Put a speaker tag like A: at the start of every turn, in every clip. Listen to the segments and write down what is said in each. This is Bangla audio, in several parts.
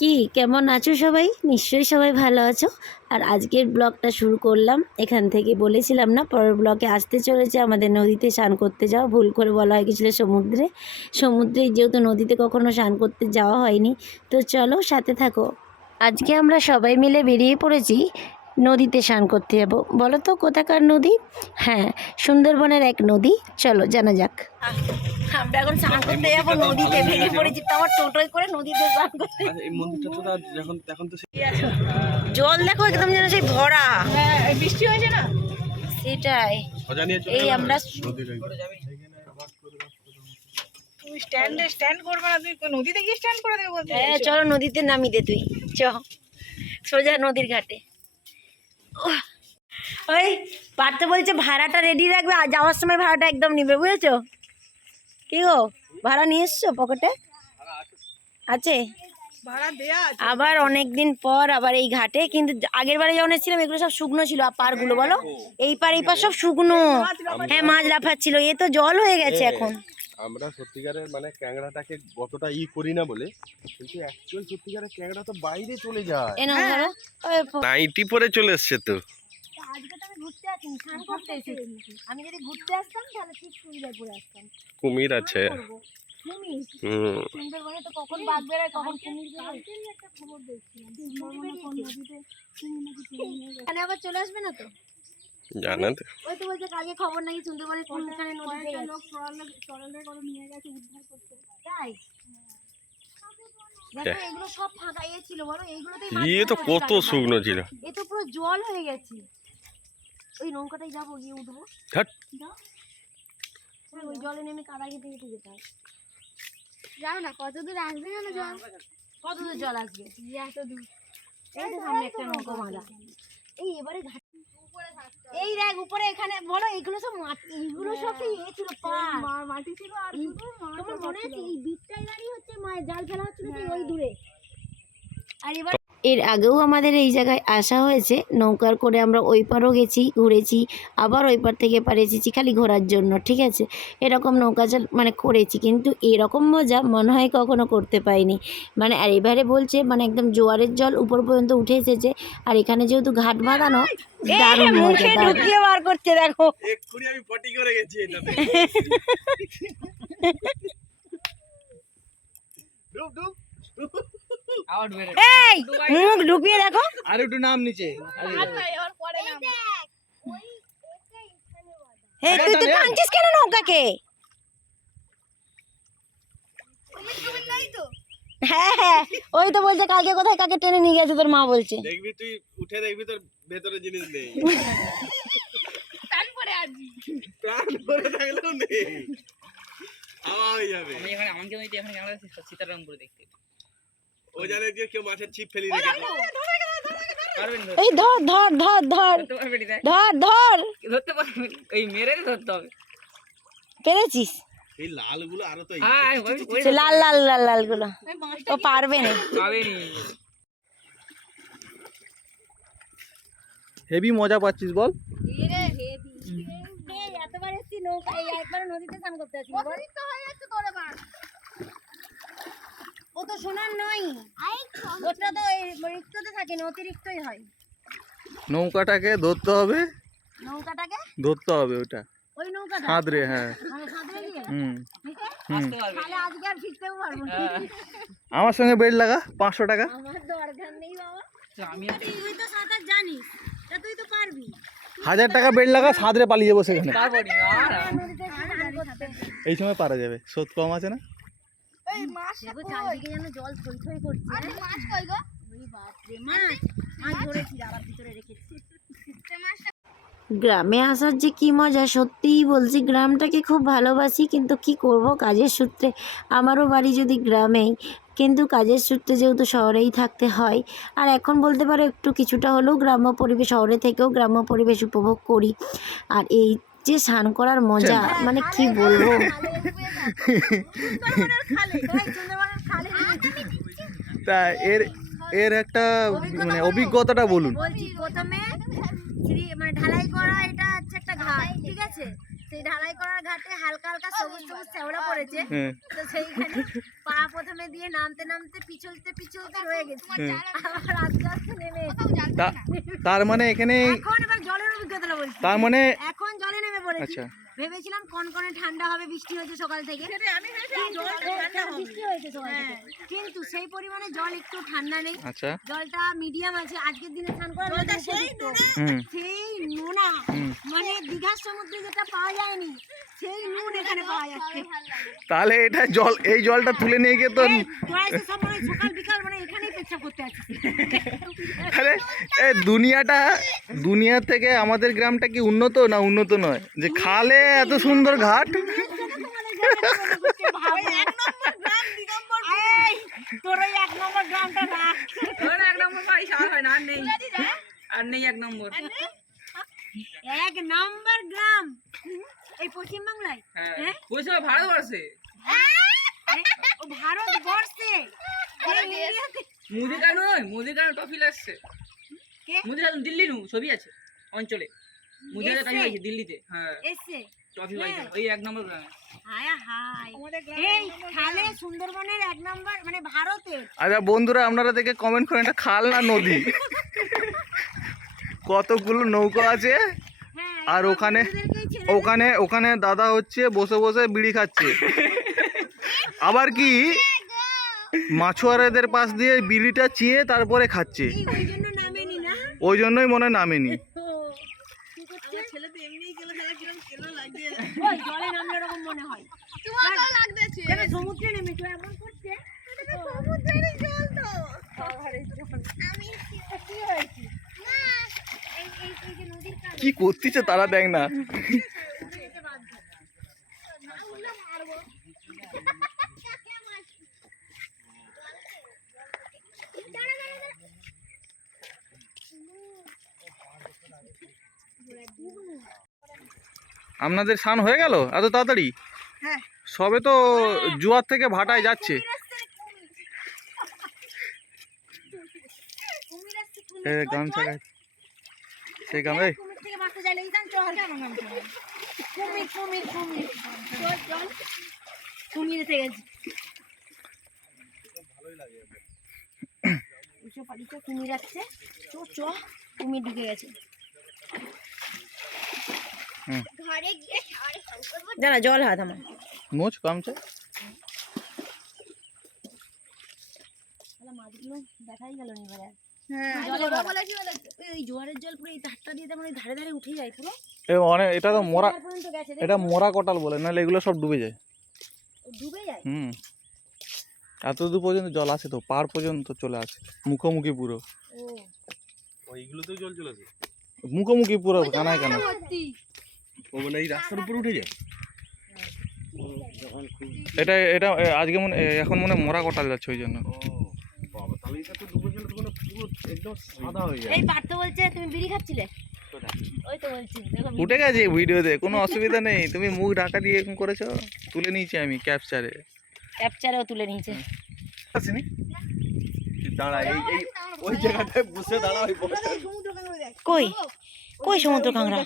A: কি? কেমন আছো সবাই? নিশ্চয়ই সবাই ভালো আছো। আর আজকের ব্লগটা শুরু করলাম। এখান থেকে বলেছিলাম না, পরের ব্লকে আসতে চলেছে। আমাদের নদীতে স্নান করতে যাওয়া, ভুল করে বলা হয়ে গেছিল সমুদ্রে। সমুদ্রে যেহেতু নদীতে কখনো স্নান করতে যাওয়া হয়নি। তো চলো সাথে থাকো। আজকে আমরা সবাই মিলে বেরিয়ে পড়েছি নদীতে স্নান করতে যাব। বলো তো, কোথাকার নদী? হ্যাঁ সুন্দরবনের এক নদী। চলো, জানা যাক। আমরা এখন স্নান করতে যাব নদীতে বেরিয়ে পড়েছি তো আমার টোটোয় করে নদীতে স্নান করতে।
B: আচ্ছা,
A: জল দেখো একদম যেন সেই ভরা।
C: হ্যাঁ বৃষ্টি হয়েছে না?
A: সেটাই। এই আমরা
C: তুমি স্ট্যান্ডে স্ট্যান্ড করবে না তুমি নদীতে গিয়ে স্ট্যান্ড করে দেবে বলতে
A: হ্যাঁ চলো নদীতে নামি দে তুই। চ। সোজা নদীর ঘাটে। ওই পার্থ বলছে ভাড়াটা রেডি রাখবে আর যাওয়ার সময় ভাড়াটা একদম নিবে বুঝেছ? কি গো ভাড়া নিয়ে এসছো পকেটে? আছে।
C: ভাড়া দেয়া আছে।
A: আবার অনেক দিন পর আবার এই ঘাটে কিন্তু আগের বারে যখন এসেছিলাম এগুলো সব শুকনো ছিল আর পারগুলো বলো? এই পার এই পার সব শুকনো। হ্যাঁ মাছ লাফাচ্ছিল এ তো জল হয়ে গেছে এখন।
B: আমরা সত্যিকারের মানে ক্যাংড়াটাকে কতটা ই করি না বলে কিন্তু অ্যাকচুয়াল সত্যিকারের ক্যাংড়া তো বাইরে চলে যায়।
A: ফ-
B: নাইটি পরে চলে এসছে তো।
A: আজকে তো আমি ঘুরতে আসিনি স্নান করতে এসেছি। আমি যদি ঘুরতে আসতাম তাহলে ঠিক সুবিধায় আসতাম।
B: কুমির আছে।
A: করব। কুমির?
B: হুম।
A: সুন্দরবনে তো কখন বাঘ বেরোয় কখন কুমির বেরোয়? একটা খবর দেখছিলাম। সুন্দরবনে কোন নদীতে কুমির নাকি চলে নিয়ে গেছে। এখানে আবার চলে আসবে না তো?
B: জানা তো।
A: ওই তো বলছে কালকে খবর নাকি সুন্দরবনে কোনখানে নদীতে লোক সরলে করে নিয়ে গেছে উদ্ধার করতে। তাই? দেখো এগুলো সব ফাঁকা ছিল বলো এইগুলোতে
B: ইয়ে তো কত শুকনো ছিল।
A: এ তো পুরো জল হয়ে গেছে। ওই নৌকাটাই যাব গিয়ে উঠবো। ওই- ওই জলে নেমে কাদা কেটে কেটে যেতে হয়।
D: জানো না কত দূর আসবে জানো জল?
A: কত দূর জল আসবে?
D: এত দূর
A: এই তো সামনে একটা নৌকা বাঁধা। এই এবারে ঘাট এই দেখ উপরে এখানে বলো এইগুলো সব মাটি এইগুলো সব সেই এ ছিল পার
D: মাটি ছিল আর
A: এই- তোমার মনে আছে এই বিটটাই দাঁড়িয়ে হচ্ছে মায়ের জাল ফেলা হচ্ছিল ওই দূরে? আর এবার এর আগেও আমাদের এই জায়গায় আসা হয়েছে। নৌকার করে আমরা ওই পারও গেছি ঘুরেছি আবার ওই পার থেকে পার এসেছি খালি ঘোরার জন্য ঠিক আছে? এরকম নৌকা চাল মানে করেছি কিন্তু এরকম মজা মনে হয় কখনো করতে পাইনি মানে আর এবারে বলছে মানে একদম জোয়ারের জল উপর পর্যন্ত উঠে এসেছে আর এখানে যেহেতু ঘাট বাঁধানো দারুণ মজা
C: ঢুকিয়ে বার করছে দেখো।
B: এক্ষুনি আমি পটি করে গেছি এটাতে। ডুব ডুব।
C: এই মুখ ঢুকিয়ে দেখো।
B: আর একটু নাম নিচে।
C: এই তুই তুই টানছিস কেন নৌকাকে? হ্যাঁ হ্যাঁ ওই তো বলছে কালকে কোথায় কাকে টেনে নিয়ে গেছে তোর মা বলছে।
B: দেখবি তুই উঠে দেখবি তোর ভেতরে জিনিস নেই। থাকলেও নেই। হয়ে যাবে।
E: আমি এখানে আমাকে নদীতে এখানে ক্যামেরা সীতারাম করে দেখতে।
B: ও জানে যে কেউ মাছের ছিপ ফেলি রেখেছে
E: পারবেন ধরতে?
A: এই ধর ধর ধর ধর।
E: ধরতে পারবেন না
A: ধর ধর।
E: ধরতে পারবেন ওই মেরে ধরতে হবে।
A: পেরেছিস
B: এই লালগুলো আরও তো
E: হ্যাঁ আমি ওই- ওই
A: সে লাল লাল লাল লালগুলো ও পারবে না।
E: পাবেনি
F: হেভি মজা পাচ্ছিস বল।
A: এতবার এসছি নৌকায় একবার নদীতে স্নান করতে আসি
D: অতিরিক্ত হয়ে যাচ্ছে তোর এবার
A: ও তো সোনার নয় ওটা তো রিক্ততে থাকে না অতিরিক্তই হয়।
F: নৌকাটাকে ধরতে হবে।
A: নৌকাটাকে?
F: ধরতে হবে ওটা।
A: ওই নৌকাটা?
F: সাঁতরে হ্যাঁ।
A: মানে
F: হুম। আমার সঙ্গে বেড লাগা পাঁচশো টাকা।
A: আমার দরকার নেই বাবা।
E: তো আমি
A: তুই তো সাঁতার জানিস তা তুই তো পারবি।
F: হাজার টাকা বেড লাগা সাঁতরে পালিয়ে যাব সেখানে। এই সময় পারা যাবে স্রোত কম আছে না?
D: এই মাছ
A: দেখো চারিদিকে যেন জল থই থই করছে।
D: আরে মাছ কই গো?
A: ওই বাপরে মাছ মাছ ধরেছি আবার ভিতরে রেখেছি।
D: মাছটা
A: গ্রামে আসার যে কি মজা সত্যিই বলছি গ্রামটাকে খুব ভালোবাসি কিন্তু কি করব কাজের সূত্রে? আমারও বাড়ি যদি গ্রামেই কিন্তু কাজের সূত্রে যেহেতু শহরেই থাকতে হয় আর এখন বলতে পারো একটু কিছুটা হলেও গ্রাম্য পরিবেশ শহরে থেকেও গ্রাম্য পরিবেশ উপভোগ করি। আর এই যে স্নান করার মজা মানে কি বলব?
F: তা এর এর একটা মানে অভিজ্ঞতাটা বলুন।
A: বলছি প্রথমে মানে ঢালাই করা এটা হচ্ছে একটা ঘাট ঠিক আছে?
C: সেই ঢালাই করার ঘাটে হালকা হালকা সবুজ সবুজ শ্যাওলা পড়েছে।
F: হ্যাঁ।
C: তো সেইখানে পা প্রথমে দিয়ে নামতে নামতে পিছলতে পিছলতে রয়ে গেছে।
F: হ্যাঁ।
C: আবার আস্তে আস্তে নেমে
F: তার মানে এখানে
C: এখন এবার জলের অভিজ্ঞতা বলছি।
F: তার মানে
C: এখন জলে নেমে পড়েছে।
F: আচ্ছা।
C: ভেবেছিলাম কনকনে ঠান্ডা হবে বৃষ্টি হয়েছে সকাল থেকে। কিন্তু- হ্যাঁ, বৃষ্টি হয়েছে সকাল থেকে। কিন্তু সেই পরিমাণে জল একটু ঠান্ডা নেই।
F: আচ্ছা।
C: জলটা মিডিয়াম আছে। আজকের দিনে স্নান করার জলটা সেই সেই নোনা। মানে দীঘার সমুদ্রে যেটা পাওয়া যায়নি সেই নুন এখানে পাওয়া যাচ্ছে।
F: তাহলে এটা জল এই জলটা তুলে নিয়ে গিয়ে তো
C: মানে সকাল বিকাল মানে এখানেই পেচ্ছাপ করতে
F: এই দুনিয়াটা, দুনিয়া থেকে আমাদের গ্রামটা কি উন্নত না উন্নত নয় যে খালে এত সুন্দর ঘাট
E: আর নেই এক নম্বর
C: এক নম্বর গ্রাম এই পশ্চিমবাংলায়
E: হ্যাঁ
C: হ্যাঁ?
E: ভারতবর্ষে
C: ভারতবর্ষে এই ইন্ডিয়াতে
E: মুদি কেন মুদি কেন টফিল আসছে
C: কে?
E: মুদি কেন দিল্লি নু ছবি আছে অঞ্চলে। মুদি
C: এসছে?
E: টফি আছে দিল্লিতে হ্যাঁ।
C: হ্যাঁ।
E: পাইছে ওই এক নম্বর গ্রামে।
C: এই খালে সুন্দরবনের এক নম্বর মানে
F: আচ্ছা বন্ধুরা আপনারা দেখে কমেন্ট করেন এটা খাল না নদী? কতগুলো নৌকো আছে?
C: হ্যাঁ
F: আর ওখানে ওখানে ওখানে দাদা হচ্ছে বসে বসে বিড়ি খাচ্ছে। আবার কি? মাছুয়ারেদের পাশ দিয়ে বিড়িটা চিয়ে তারপরে খাচ্ছে।
C: ওই জন্য নামেনি। না
F: ওই জন্যই মনে হয়। নামেনি
C: কি করতেছে তারা দেখ মনে হয়
D: তোমার তো লাগতেছে
C: দেখো সমুদ্রে নেমে তো এমন করছে
D: সমুদ্রেরই জল তো
C: পাহাড়ের জল।
D: আমি
C: কি হয়েছে
D: না এই এই এই যে নদীর কাছে
F: কি করতেছে তারা দেখ না
D: উল্লে মারবো কাকে মারছি দাঁড়া দাঁড়া দাঁড়া
F: আপনাদের স্নান হয়ে গেল? এত তাড়াতাড়ি?
C: হ্যাঁ।
F: সবে তো জুয়ার থেকে ভাটায় যাচ্ছে।
C: কুমির
F: গামছা সেই গাম
C: ঢুকে গেছে।
D: ঘরে গিয়ে
C: দাঁড়া জল হাত আমার।
F: মোচ গামছা
C: তাহলে মাছগুলো দেখাই গেল না এবারে।
D: হ্যাঁ
C: পুরো পুরো।
F: এটা তো মোরা
C: পর্যন্ত
F: এটা। মোরা কটাল বলে নাহলে এগুলো সব ডুবে যায়।
C: ডুবে যায়?
F: হুম। এত দূর পর্যন্ত জল আছে তো পাড় পর্যন্ত চলে আসে মুখোমুখি পুরো।
B: ওইগুলোতেও জল চলেছে
F: মুখোমুখি পুরো কানায় কানা
C: ভর্তি
B: ও মানে এই রাস্তার উপরে উঠে যায়
F: এটা এটা আজকে মনে এখন মনে মোরা কটাল যাচ্ছে ওই জন্য।
B: ও বাবা তো ডুবে গেলে তো পুরো একদম সাদা যায়
C: এই পার্থ বলছে তুমি বিড়ি খাচ্ছিলে? ওই তো বলছি দেখো
F: উঠে গেছে ভিডিওতে কোনো অসুবিধা নেই। তুমি মুখ ঢাকা দিয়ে এরকম করেছ তুলে নিয়েছি আমি ক্যাপচারে
C: ক্যাপচারেও তুলে নিয়েছে।
F: আসেনি?
B: দাঁড়া এই এই ওই জায়গাটায় বসে দাঁড়া ওই
C: কই? কই সমুদ্র কাংড়া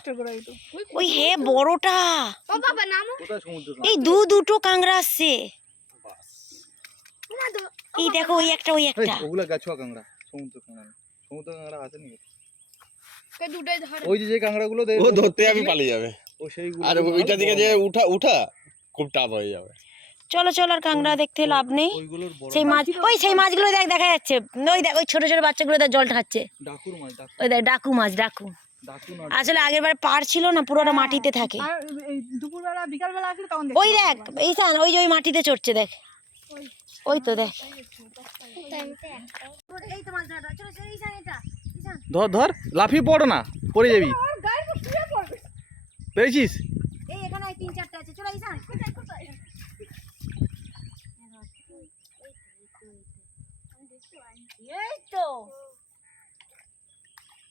C: ওই হে বড়টা।
D: ও বাবা নামো।
C: এই দু দুটো কাংড়া আসছে। এই দেখো ওই একটা ওই একটা।
F: ওগুলা গাছুয়া কাঁকড়া সমুদ্র কাঁকড়া সমুদ্র কাঁকড়া আসেনি ওই যে যে কাঁকড়াগুলো
B: ও ধরতে যাবে পালিয়ে যাবে।
F: ও সেইগুলো
B: আর ওইটা দিকে যে উঠা উঠা খুব টাপ হয়ে যাবে।
C: চলো চলো আর কাংড়া দেখতে লাভ নেই। সেই মাছ ওই সেই মাছগুলো দেখ দেখা যাচ্ছে। ওই দেখ ওই ছোট ছোট বাচ্চাগুলো দেখ জল খাচ্ছে।
F: ডাকুর মাছ ডাকু
C: ওই দেখ ডাকু মাছ ডাকু। আসলে আগের বার পার ছিল না পুরোটা মাটিতে থাকে।
G: দুপুরবেলা বিকালবেলা আসলে তখন
C: ওই দেখ এইসান ওই যে ওই মাটিতে চড়ছে দেখ। ওই। তো দেখ। তো
F: ধর ধর লাফিয়ে পড়ো না পড়ে যাবি। পেয়েছিস
C: এই এখানে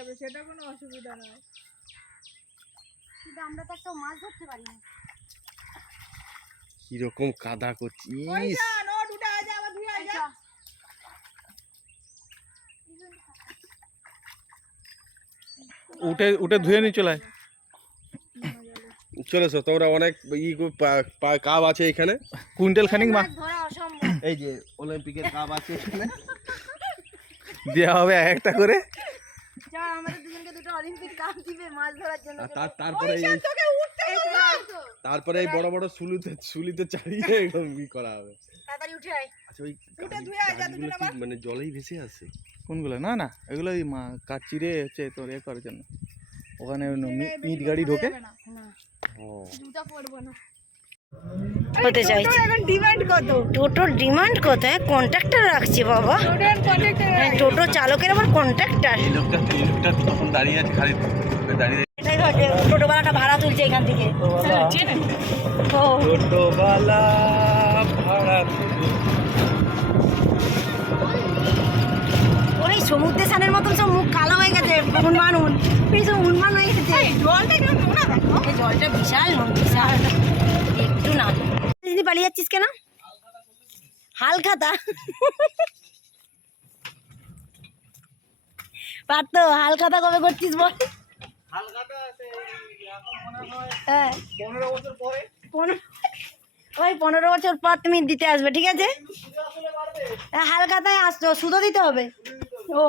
D: যাবে
G: সেটা কোনো অসুবিধা নয়।
C: কিন্তু আমরা তো একটা মাছ ধরতে পারি না।
B: কীরকম কাদা করছিস
G: উঠে ধুয়ে আছে
F: উঠে উঠে ধুয়ে নিয়ে চলে।
B: চলে এসো তোমরা অনেক ই কাপ আছে এখানে।
F: কুইন্টাল খানিক মা
C: মাছ ধরা অসম্ভব।
B: এই যে অলিম্পিকের কাপ আছে এখানে।
F: দেওয়া হবে এক একটা করে
C: যা আমাদের দুজনকে দুটো অলিম্পিক কাপ দিবে মাছ ধরার জন্য
B: তারপরে এই তারপরে এই বড় বড় সুলিতে সুলিতে চালিয়ে এরকম কি করা হবে।
C: তাড়াতাড়ি উঠে আয়।
B: আচ্ছা ওই
G: উঠে ধুয়ে আয়, যা
B: গাছগুলো
G: দুজনে
B: কি
G: আবার।
B: মানে জলেই ভেসে আছে
F: কোনগুলো? না না এগুলো ওই মা কাঠ চিরে হচ্ছে তোর এ করার জন্য। ওখানে মিট গাড়ি ঢোকে।
B: ও।
D: জুতা পরবো না।
A: হতে চাইছে।
G: এখন ডিমান্ড কত?
A: টোটোর ডিমান্ড কত হ্যাঁ কন্ট্রাক্টর রাখছে বাবা। হ্যাঁ, টোটো চালকের আবার কন্ট্রাক্টর টোটোওয়ালাটা ভাড়া তুলছে এখান থেকে।
B: ভাড়া
C: ওই সমুদ্রে স্নানের মতন সব মুখ কালো হয়ে গেছে উন্মান উন সব উন্মান হয়ে গেছে।
G: জলটা
A: জলটা বিশাল বিশাল। একটু না দিদি পালিয়ে যাচ্ছিস কেন? হালখাতা। পারতো হালখাতা কবে করছিস বল? হ্যাঁ ওই পনেরো বছর পর তুমি দিতে আসবে ঠিক আছে? হ্যাঁ, হালখাতায় আসছো সুতো দিতে হবে। ও।